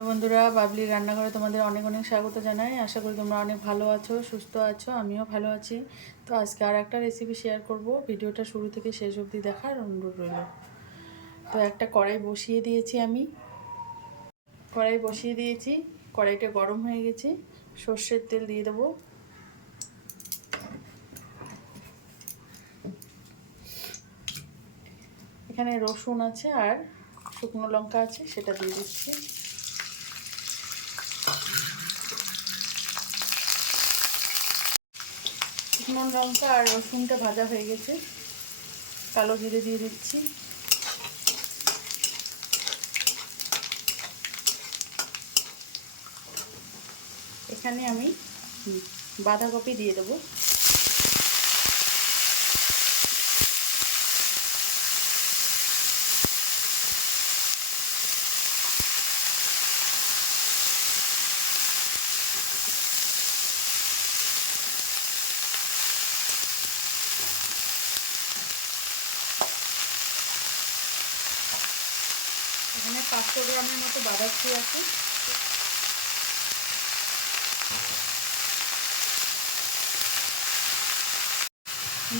বন্ধুরা, বাবলির রান্নাঘরে তোমাদের অনেক অনেক স্বাগত জানাই। আশা করি তোমরা অনেক ভালো আছো, সুস্থ আছো। আমিও ভালো আছি। তো আজকে আর একটা রেসিপি শেয়ার করব। ভিডিওটা শুরু থেকে শেষ অবধি দেখার অনুরোধ রইল। তো একটা কড়াই বসিয়ে দিয়েছি আমি। কড়াইটা গরম হয়ে গেছে। সর্ষের তেল দিয়ে দেবো। এখানে রসুন আছে আর শুকনো লঙ্কা আছে, সেটা দিয়ে দিচ্ছি। শুকনো লঙ্কা আর রসুনটা ভাজা হয়ে গেছে। কালো জিরে দিয়ে দিচ্ছি। এখানে আমি বাঁধাকপি দিয়ে দেবো। এখানে 500 গ্রামের মতো বাঁধাকপি আছে।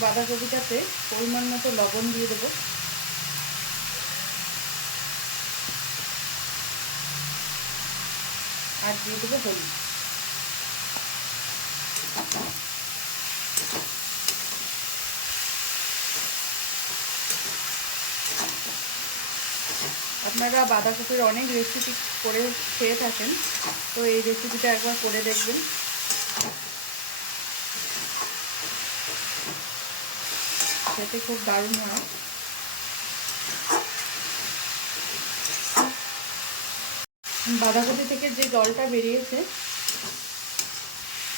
বাঁধাকপিটাতে পরিমাণ মতো লবণ দিয়ে দেবো। আর দিয়ে দেবো হলুদ। আপনারা বাঁধাকপির অনেক রেসিপি করে খেয়ে থাকেন, তো এই রেসিপিটা একবার করে দেখবেন। খেতে খুব দারুণ হয়। বাঁধাকপি থেকে যে জলটা বেরিয়েছে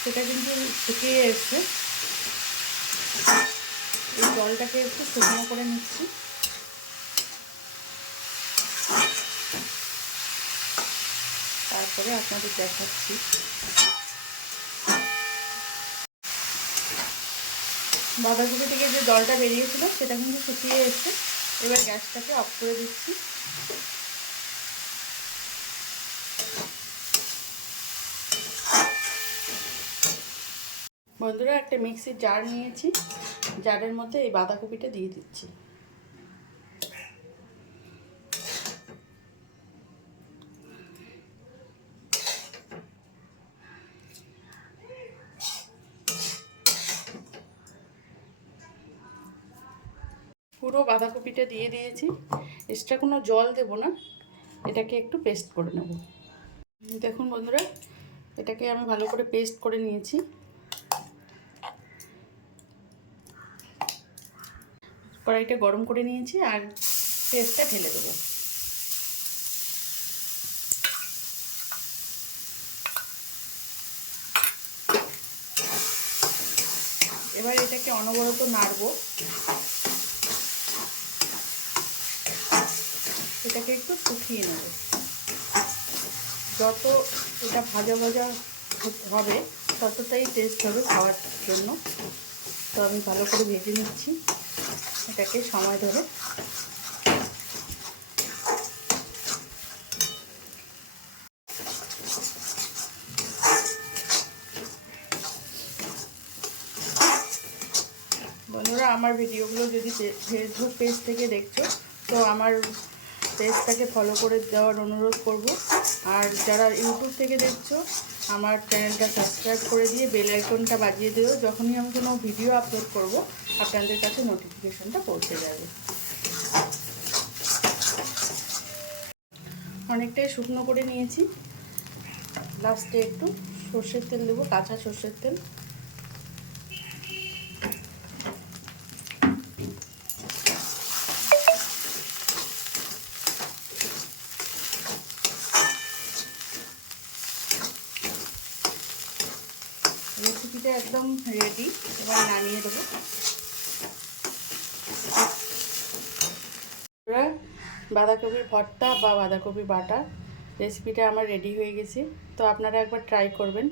সেটা কিন্তু শুকিয়ে এসছে। এই জলটাকে একটু শুকনো করে নিচ্ছি। তারপরে আপনাদের দেখাচ্ছি। বাঁধাকপি থেকে যে জলটা বেরিয়েছিল সেটা কিন্তু শুকিয়ে এসছে। এবার গ্যাসটাকে অফ করে দিচ্ছি। বন্ধুরা, একটা মিক্সির জার নিয়েছি। জারের মধ্যে এই বাঁধাকপিটা দিয়ে দিচ্ছি। পুরো বাঁধাকপিটা দিয়ে দিয়েছি। এক্সট্রা কোনো জল দেব না, এটাকে একটু পেস্ট করে নেব। দেখুন বন্ধুরা, এটাকে আমি ভালো করে পেস্ট করে নিয়েছি। কড়াইটা গরম করে নিয়েছি আর পেস্টটা ঢেলে দেবো। এবার এটাকে অনবরত নাড়ব। এটাকে একটু শুকিয়ে নেব। যত এটা ভাজা ভাজা হবে ততটাই টেস্ট হবে খাওয়ার জন্য। তো আমি ভালো করে ভেজে নিচ্ছি এটাকে সময় ধরে। বন্ধুরা, আমার ভিডিওগুলো যদি ফেসবুক পেজ থেকে দেখছো তো আমার পেজটাকে ফলো করে দেওয়ার অনুরোধ করব। আর যারা ইউটিউব থেকে দেখছো আমার চ্যানেলটা সাবস্ক্রাইব করে দিয়ে বেল আইকনটা বাজিয়ে দিও। যখনই আমি কোনো ভিডিও আপলোড করব আপনাদের কাছে নোটিফিকেশনটা পৌঁছে যাবে। অনেকটাই শুকনো করে নিয়েছি। লাস্টে একটু সর্ষের তেল দেবো, কাঁচা সর্ষের তেল। রেসিপিটা একদম রেডি। এবার নামিয়ে দেবো। বাঁধাকপির ভর্তা বা বাঁধাকপি বাটা রেসিপিটা আমার রেডি হয়ে গেছে। তো আপনারা একবার ট্রাই করবেন।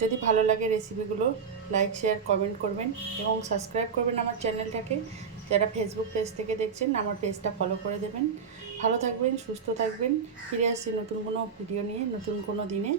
যদি ভালো লাগে রেসিপিগুলো লাইক শেয়ার কমেন্ট করবেন এবং সাবস্ক্রাইব করবেন আমার চ্যানেলটাকে। যারা ফেসবুক পেজ থেকে দেখছেন আমার পেজটা ফলো করে দেবেন। ভালো থাকবেন, সুস্থ থাকবেন। ফিরে আসছি নতুন কোনো ভিডিও নিয়ে, নতুন কোনো দিনে।